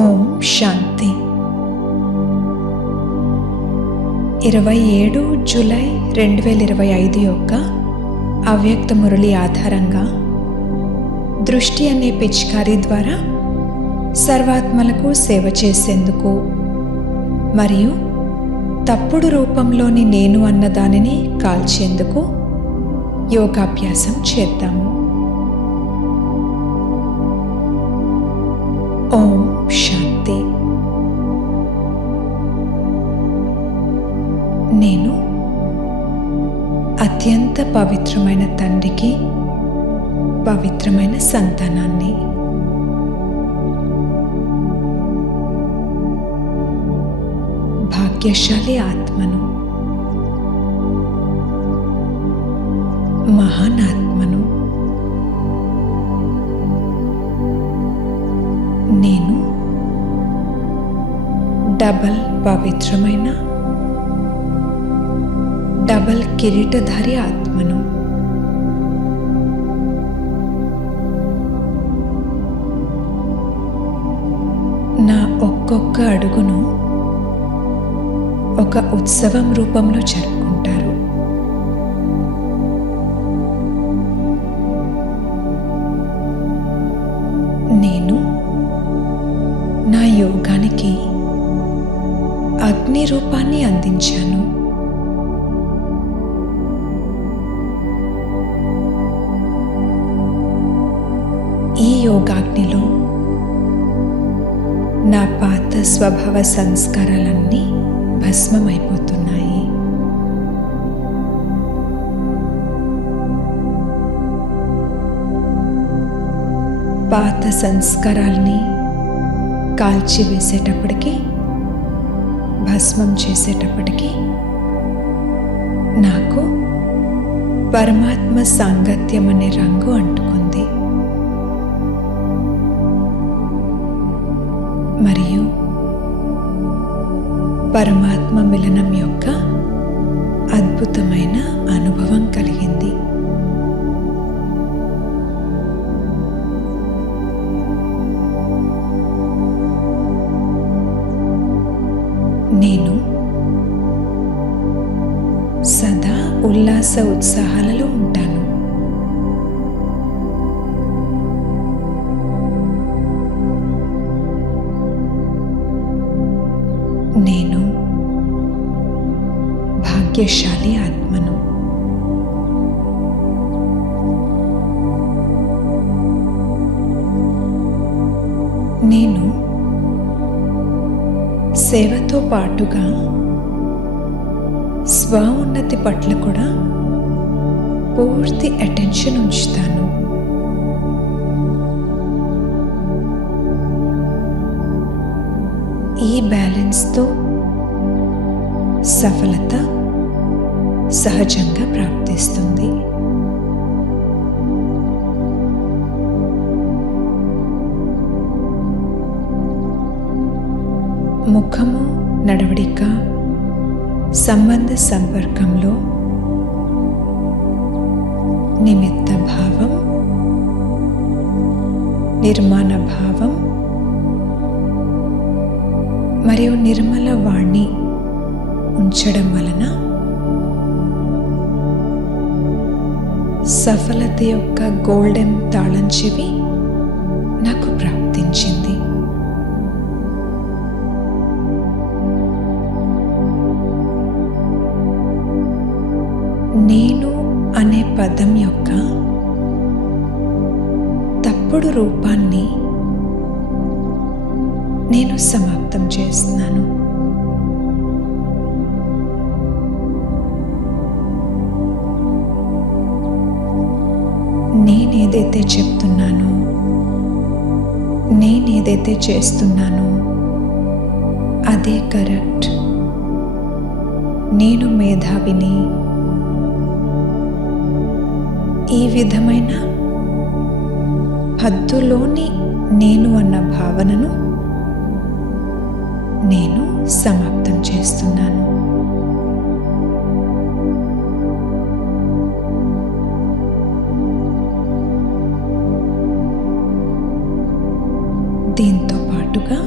ఓం శాంతి. 27 July 2025 యొక్క అవ్యక్త మురళి ఆధారంగా దృష్టి అనే పిచికారీ ద్వారా సర్వాత్మలకు సేవ చేసేందుకు మరియు తప్పుడు రూపంలోని నేను అన్న దానిని కాల్చేందుకు యోగాభ్యాసం చేద్దాము. ఓం శాంతి. నేను అత్యంత పవిత్రమైన తండ్రికి పవిత్రమైన సంతానాన్ని. భాగ్యశాలి ఆత్మను, మహానాత్మను. నేను డబల్ పవిత్రమైన డబల్ కిరీటధారి ఆత్మను. నా ఒక్కొక్క అడుగును ఒక ఉత్సవం రూపంలో జరుపుకుంటారు. నేను నా యోగానికి అగ్ని రూపాన్ని అందించాను. ఈ యోగాగ్నిలో నా పాత స్వభావ సంస్కారాలన్నీ భస్మమైపోతున్నాయి. పాత సంస్కారాల్ని కాల్చివేసేటప్పటికీ, భస్మం చేసేటప్పటికీ నాకు పరమాత్మ సాంగత్యం అనే రంగు అంటుకుంది. మరియు పరమాత్మ మిలనం యొక్క అద్భుతమైన అనుభవం కలిగింది. నేను సదా ఉల్లాస ఉత్సాహాలలో ఉంటాను. నేను భాగ్యశాలి ఆత్మను. నేను సేవతో పాటుగా స్వ ఉన్నతి పట్ల కూడా పూర్తి అటెన్షన్ ఉంచుతాను. ఈ బ్యాలెన్స్తో సఫలత సహజంగా ప్రాప్తిస్తుంది. ముఖము, నడవడిక, సంబంధ సంపర్కంలో నిమిత్త భావం, నిర్మాణ భావం మరియు నిర్మల వాణి ఉంచడం వలన సఫలత యొక్క గోల్డెన్ తాళం చెవి నాకు ప్రాప్తించింది. నేను అనే పదం యొక్క తప్పుడు రూపాన్ని నేను సమాప్తం చేస్తున్నాను. నేనేదైతే చెప్తున్నానో, నేనేదైతే చేస్తున్నానో అదే కరెక్ట్. నేను మేధావిని. ఈ విధమైన హద్దులోని నేను అన్న భావనను నేను సమాప్తం చేస్తున్నాను. దీంతో పాటుగా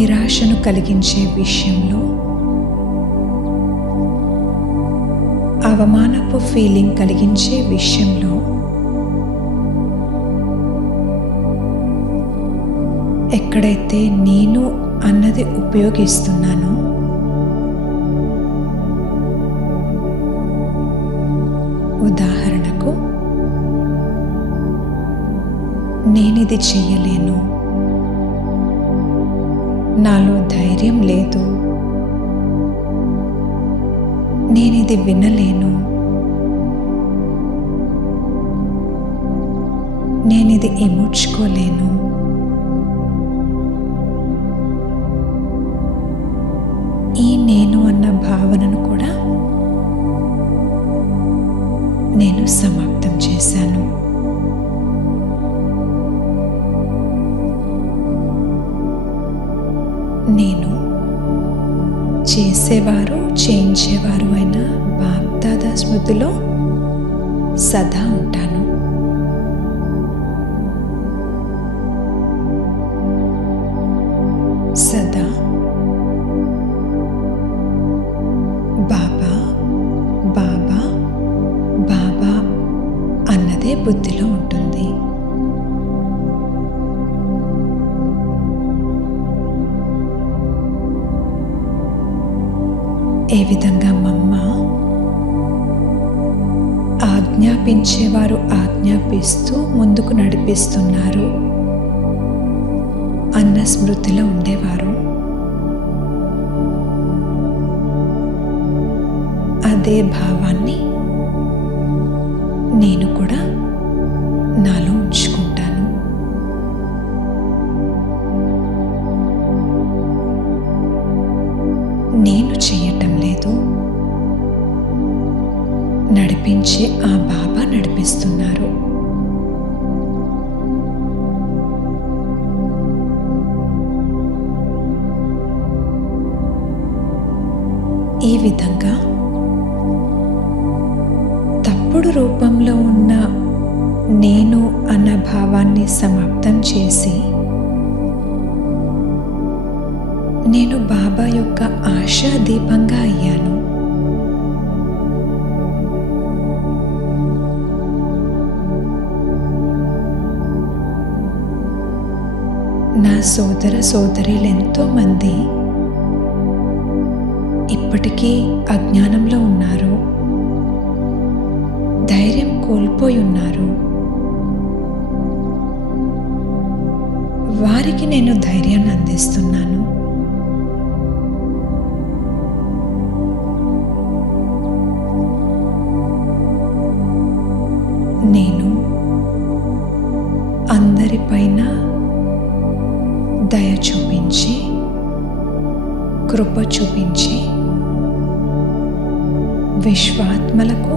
నిరాశను కలిగించే విషయంలో, అవమానపు ఫీలింగ్ కలిగించే విషయంలో, ఎక్కడైతే నేను అన్నది ఉపయోగిస్తున్నానో ఉదాహరణకు, నేనిది చెయ్యలేను, నాలో ధైర్యం లేదు, నేనిది వినలేను, నేనిది ఇముడ్చుకోలేను, ఈ నేను అన్న భావనను కూడా నేను సమాప్తం చేశాను. నేను చేసేవారు చేయించేవారు అయిన బాప్దాదా స్మృతిలో సదా ఉంటాను. సదా బాబా బాబా బాబా అన్నదే బుద్ధిలో ఉంటుంది. ఏ విధంగా మమ్మ ఆజ్ఞాపించేవారు ఆజ్ఞాపిస్తూ ముందుకు నడిపిస్తున్నారు అన్న స్మృతిలో ఉండేవారు, అదే భావాన్ని నేను కూడా నాలో ఉంచుకుంటాను. నేను చెయ్యటం లేదు, నడిపించే ఆ బాబా నడిపిస్తున్నారు. ఈ విధంగా తప్పుడు రూపంలో ఉన్న నేను అన్న భావాన్ని సమాప్తం చేసి, నేను బాబా యొక్క ఆశా దీపంగా అయ్యాను. నా సోదర సోదరీలెంతో మంది ఇప్పటికీ అజ్ఞానంలో ఉన్నారు, ధైర్యం కోల్పోయి ఉన్నారు. వారికి నేను ధైర్యాన్ని అందిస్తున్నాను. నేను అందరిపైన దయ చూపించి, కృప చూపించి, విశ్వాత్మలకు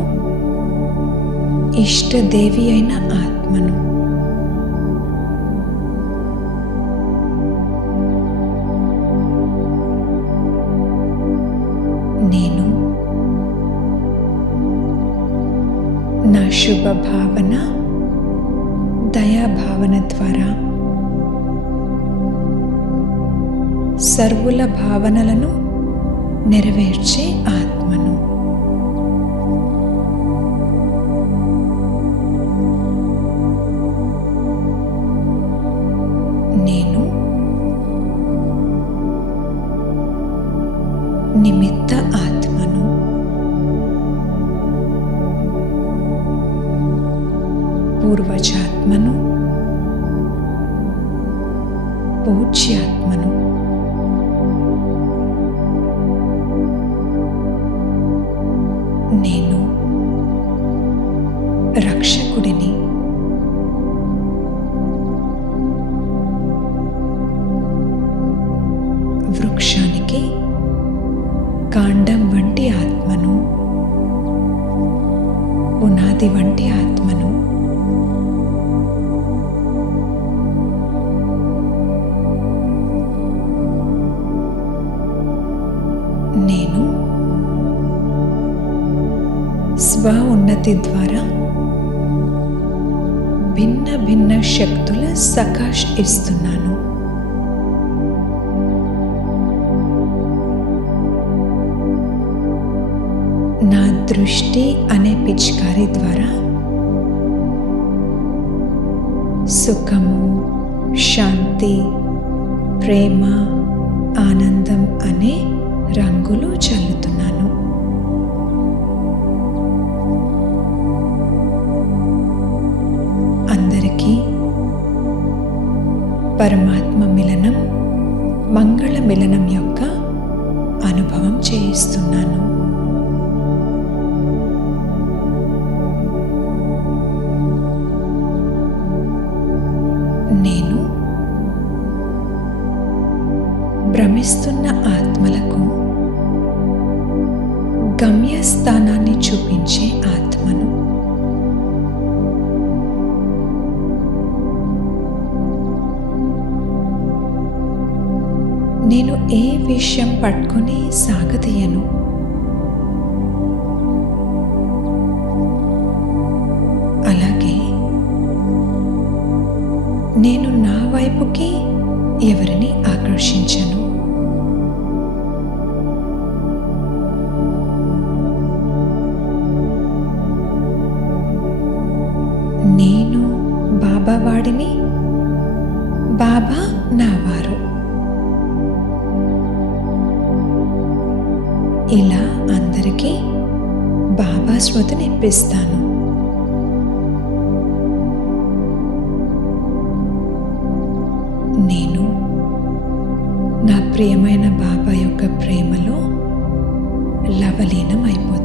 ఇష్టదేవి అయిన ఆత్మను. నేను నా శుభ భావన, దయాభావన ద్వారా సర్వుల భావనలను నెరవేర్చే ఆత్మను. నేను నిమిత్త ఆత్మను. పూర్వజాత్మను, పూజ్యాత్మను. నేను రక్షకుడిని. వృక్షానికి కాండం వంటి ఆత్మను, పునాది వంటి ఆత్మను. నేను స్వ ఉన్నతి ద్వారా భిన్న భిన్న శక్తుల సకాష్ ఇస్తున్నాను. దృష్టి అనే పిచికారి ద్వారా సుఖము, శాంతి, ప్రేమ, ఆనందం అనే రంగులు చల్లుతున్నాను. అందరికీ పరమాత్మ మిలనం, మంగళ మిలనం యొక్క అనుభవం చేయిస్తున్నాను. నేను భ్రమిస్తున్న ఆత్మలకు గమ్యస్థానాన్ని చూపించే ఆత్మను. నేను ఏ విషయం పట్టుకొని సాగదీయను. అలాగే నేను నా వైపుకి ఎవరిని ఆకర్షించను. నేను బాబా వాడిని, బాబా నా వారు. ఇలా అందరికీ బాబా స్మృతిని ఇప్పిస్తాను. నేను నా ప్రియమైన బాబా యొక్క ప్రేమలో లవలీనం అయిపోతాను.